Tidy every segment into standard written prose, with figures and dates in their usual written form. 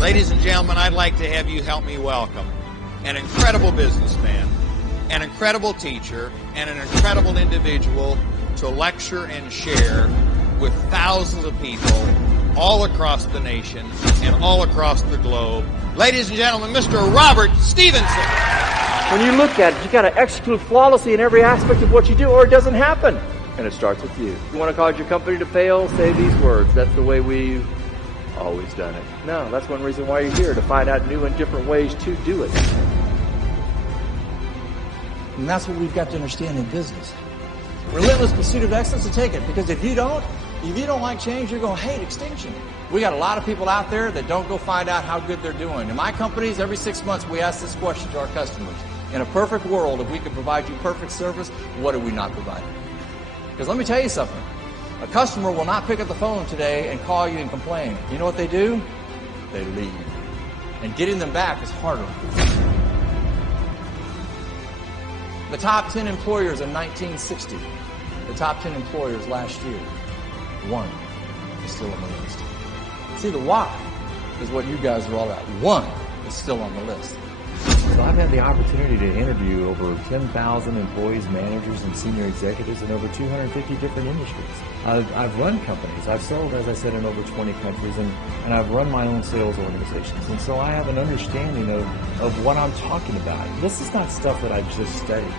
Ladies and gentlemen, I'd like to have you help me welcome an incredible businessman, an incredible teacher, and an incredible individual to lecture and share with thousands of people all across the nation and all across the globe. Ladies and gentlemen, Mr. Robert Stevenson. When you look at it, you got to execute flawlessly in every aspect of what you do, or it doesn't happen. And it starts with you. You want to cause your company to fail? Say these words. That's the way we've always done it. No, that's one reason why you're here, to find out new and different ways to do it. And that's what we've got to understand in business. Relentless pursuit of excellence, to take it. Because if you don't like change, you're going to hate extinction. We got a lot of people out there that don't go find out how good they're doing. In my companies, every 6 months, we ask this question to our customers. In a perfect world, if we could provide you perfect service, what are we not providing? Because let me tell you something. A customer will not pick up the phone today and call you and complain. You know what they do? They leave. And getting them back is harder. The top 10 employers in 1960, the top 10 employers last year, one is still on the list. See, the why is what you guys are all about. One is still on the list. So I've had the opportunity to interview over 10,000 employees, managers, and senior executives in over 250 different industries. I've run companies. I've sold, as I said, in over 20 countries, and I've run my own sales organizations. And so I have an understanding of what I'm talking about. This is not stuff that I've just studied.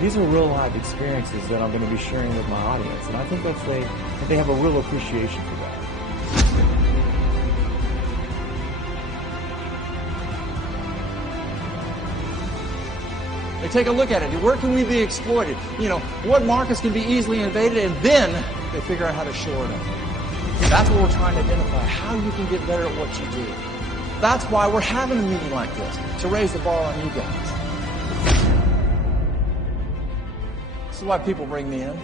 These are real life experiences that I'm going to be sharing with my audience. And I think that they have a real appreciation for that. They take a look at it. Where can we be exploited? You know, what markets can be easily invaded, and then they figure out how to shore it up. That's what we're trying to identify, how you can get better at what you do. That's why we're having a meeting like this, to raise the bar on you guys. This is why people bring me in.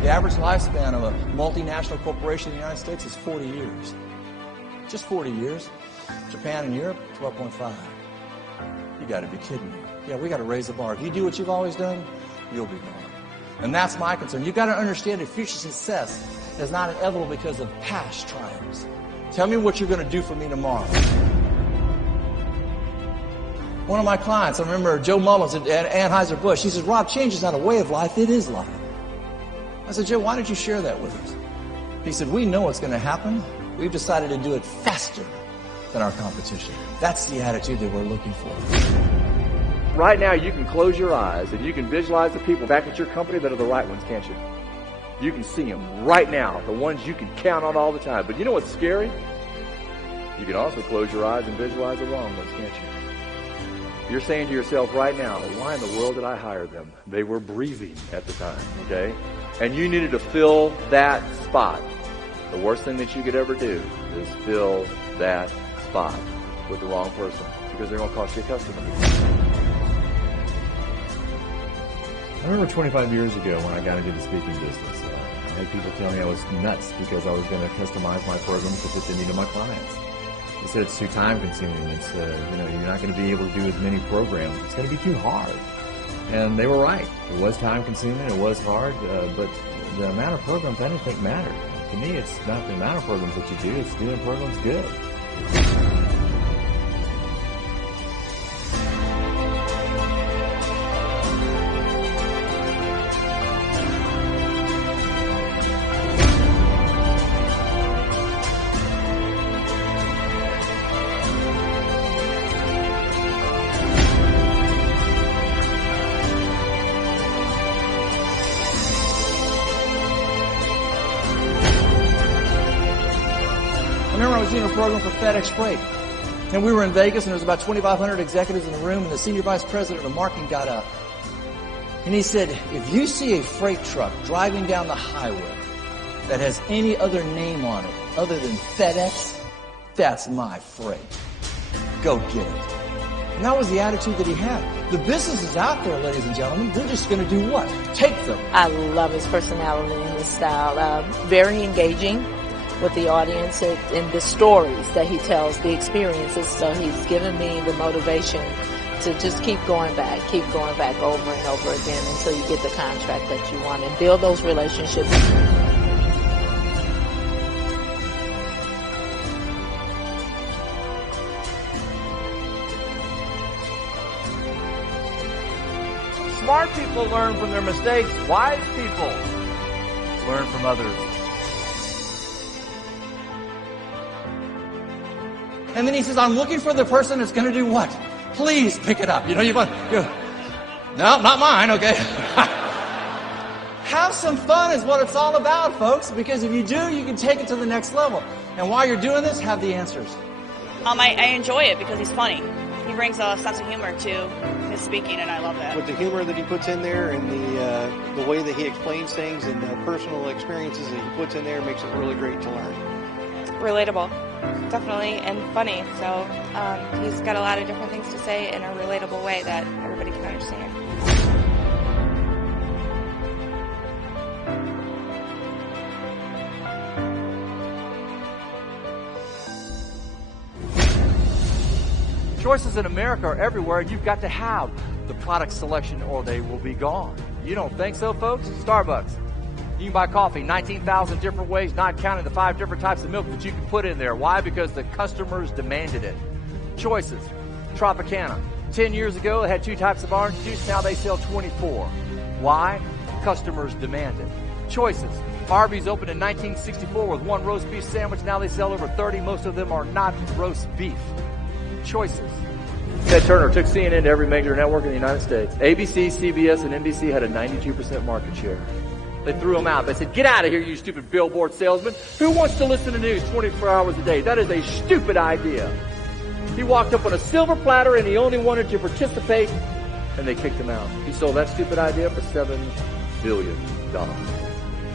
The average lifespan of a multinational corporation in the United States is 40 years. Just 40 years. Japan and Europe, 12.5. You got to be kidding me. Yeah, we got to raise the bar. If you do what you've always done, you'll be gone. And that's my concern. You've got to understand that future success is not inevitable because of past triumphs. Tell me what you're going to do for me tomorrow. One of my clients, I remember Joe Mullins at Anheuser-Busch, he says, Rob, change is not a way of life, it is life. I said, Joe, why did you share that with us? He said, we know what's going to happen. We've decided to do it faster than our competition. That's the attitude that we're looking for. Right now, you can close your eyes and you can visualize the people back at your company that are the right ones, can't you? You can see them right now, the ones you can count on all the time. But you know what's scary? You can also close your eyes and visualize the wrong ones, can't you? You're saying to yourself right now, why in the world did I hire them? They were breathing at the time, okay? And you needed to fill that spot. The worst thing that you could ever do is fill that spot with the wrong person, because they're going to cost you a customer. I remember 25 years ago when I got into the speaking business, I had people tell me I was nuts because I was going to customize my program to fit the need of my clients. They said it's too time consuming. It's you're not going to be able to do as many programs. It's going to be too hard. And they were right. It was time consuming. It was hard. But the amount of programs I didn't think mattered. To me, it's not the amount of programs that you do. It's doing programs good. I remember I was doing a program for FedEx Freight, and we were in Vegas, and there was about 2,500 executives in the room, and the senior vice president of marketing got up, and he said, if you see a freight truck driving down the highway that has any other name on it other than FedEx, that's my freight. Go get it. And that was the attitude that he had. The business is out there, ladies and gentlemen. They're just going to do what? Take them. I love his personality and his style. Very engaging with the audience and the stories that he tells, the experiences. So he's given me the motivation to just keep going back over and over again until you get the contract that you want and build those relationships. Smart people learn from their mistakes. Wise people learn from others. And then he says, I'm looking for the person that's going to do what? Please pick it up. You want, no, not mine, okay. Have some fun is what it's all about, folks, because if you do, you can take it to the next level. And while you're doing this, have the answers. I enjoy it because he's funny. He brings a sense of humor to his speaking, and I love that. With the humor that he puts in there and the way that he explains things and the personal experiences that he puts in there makes it really great to learn. Relatable, definitely, and funny. So he's got a lot of different things to say in a relatable way that everybody can understand. Choices in America are everywhere, and you've got to have the product selection or they will be gone. You don't think so, folks? Starbucks. You can buy coffee 19,000 different ways, not counting the 5 different types of milk that you can put in there. Why? Because the customers demanded it. Choices. Tropicana. 10 years ago, they had 2 types of orange juice. Now they sell 24. Why? Customers demand it. Choices. Arby's opened in 1964 with 1 roast beef sandwich. Now they sell over 30. Most of them are not roast beef. Choices. Ted Turner took CNN to every major network in the United States. ABC, CBS, and NBC had a 92% market share. They threw him out. They said, get out of here, you stupid billboard salesman. Who wants to listen to news 24 hours a day? That is a stupid idea. He walked up on a silver platter and he only wanted to participate, and they kicked him out. He sold that stupid idea for $7 billion.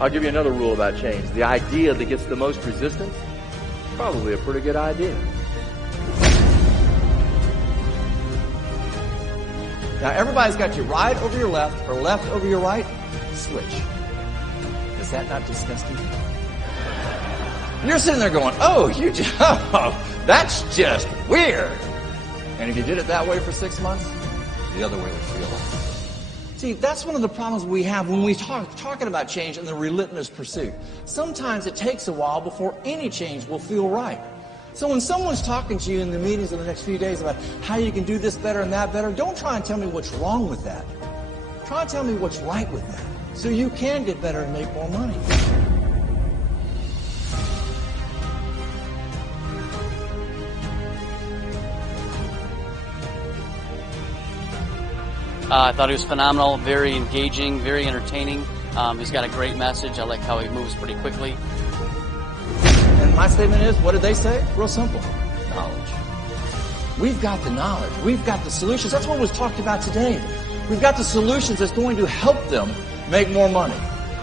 I'll give you another rule about change. The idea that gets the most resistance, probably a pretty good idea. Now, everybody's got you right over your left or left over your right. Switch. Is that not disgusting? You're sitting there going, that's just weird. And if you did it that way for 6 months, the other way would feel like. See, that's one of the problems we have when we talking about change and the relentless pursuit. Sometimes it takes a while before any change will feel right. So when someone's talking to you in the meetings in the next few days about how you can do this better and that better, don't try and tell me what's wrong with that. Try and tell me what's right with that so you can get better and make more money. I thought he was phenomenal, very engaging, very entertaining. He's got a great message. I like how he moves pretty quickly. And my statement is, what did they say? Real simple. Knowledge. We've got the knowledge. We've got the solutions. That's what was talked about today. We've got the solutions that's going to help them make more money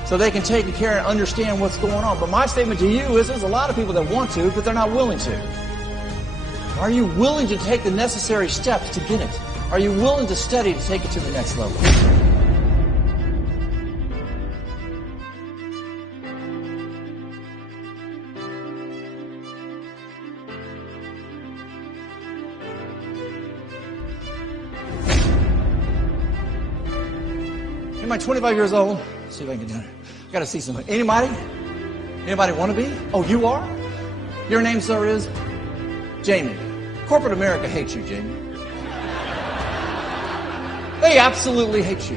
so they can take care and understand what's going on. But my statement to you is there's a lot of people that want to, but they're not willing to. Are you willing to take the necessary steps to get it? Are you willing to study to take it to the next level? Am I 25 years old? Let's see if I can get down here. I got to see somebody. Anybody? Anybody want to be? Oh, you are? Your name, sir, is? Jamie. Corporate America hates you, Jamie. They absolutely hate you.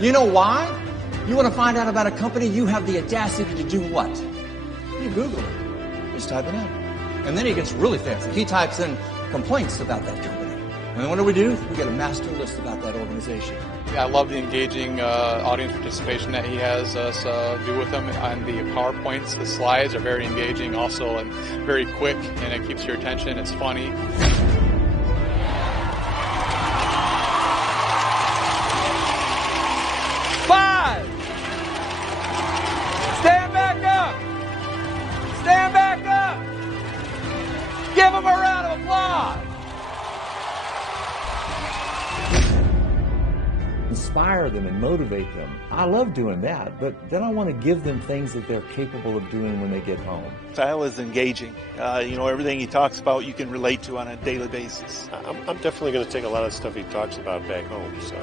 You know why? You want to find out about a company, you have the audacity to do what? You Google it. Just type it in. And then he gets really fancy. He types in complaints about that company. And what do? We get a master list about that organization. Yeah, I love the engaging audience participation that he has us do with them. On the PowerPoints, the slides are very engaging also and very quick, and it keeps your attention. It's funny. Five. Stand back up. Stand back up. Give them a round of applause. Inspire them and motivate them. I love doing that, but then I want to give them things that they're capable of doing when they get home. Style is engaging. Everything he talks about you can relate to on a daily basis. I'm definitely going to take a lot of stuff he talks about back home, so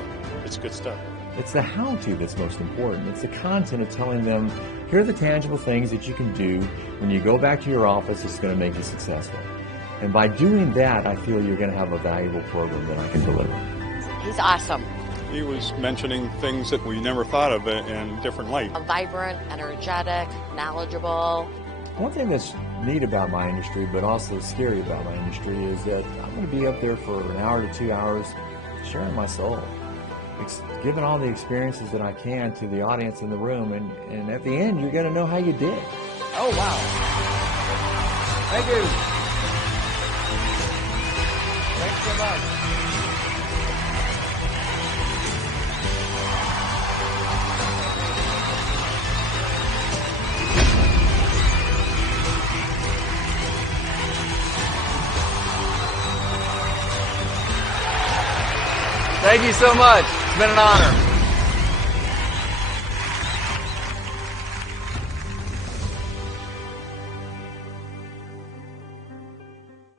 it's good stuff. It's the how-to that's most important. It's the content of telling them, here are the tangible things that you can do when you go back to your office that's going to make you successful. And by doing that, I feel you're going to have a valuable program that I can deliver. He's awesome. He was mentioning things that we never thought of in different light. Vibrant, energetic, knowledgeable. One thing that's neat about my industry, but also scary about my industry, is that I'm going to be up there for an hour to 2 hours sharing my soul, giving all the experiences that I can to the audience in the room, and at the end, you're going to know how you did. Oh, wow. Thank you. Thanks so much. Thank you so much. It's been an honor.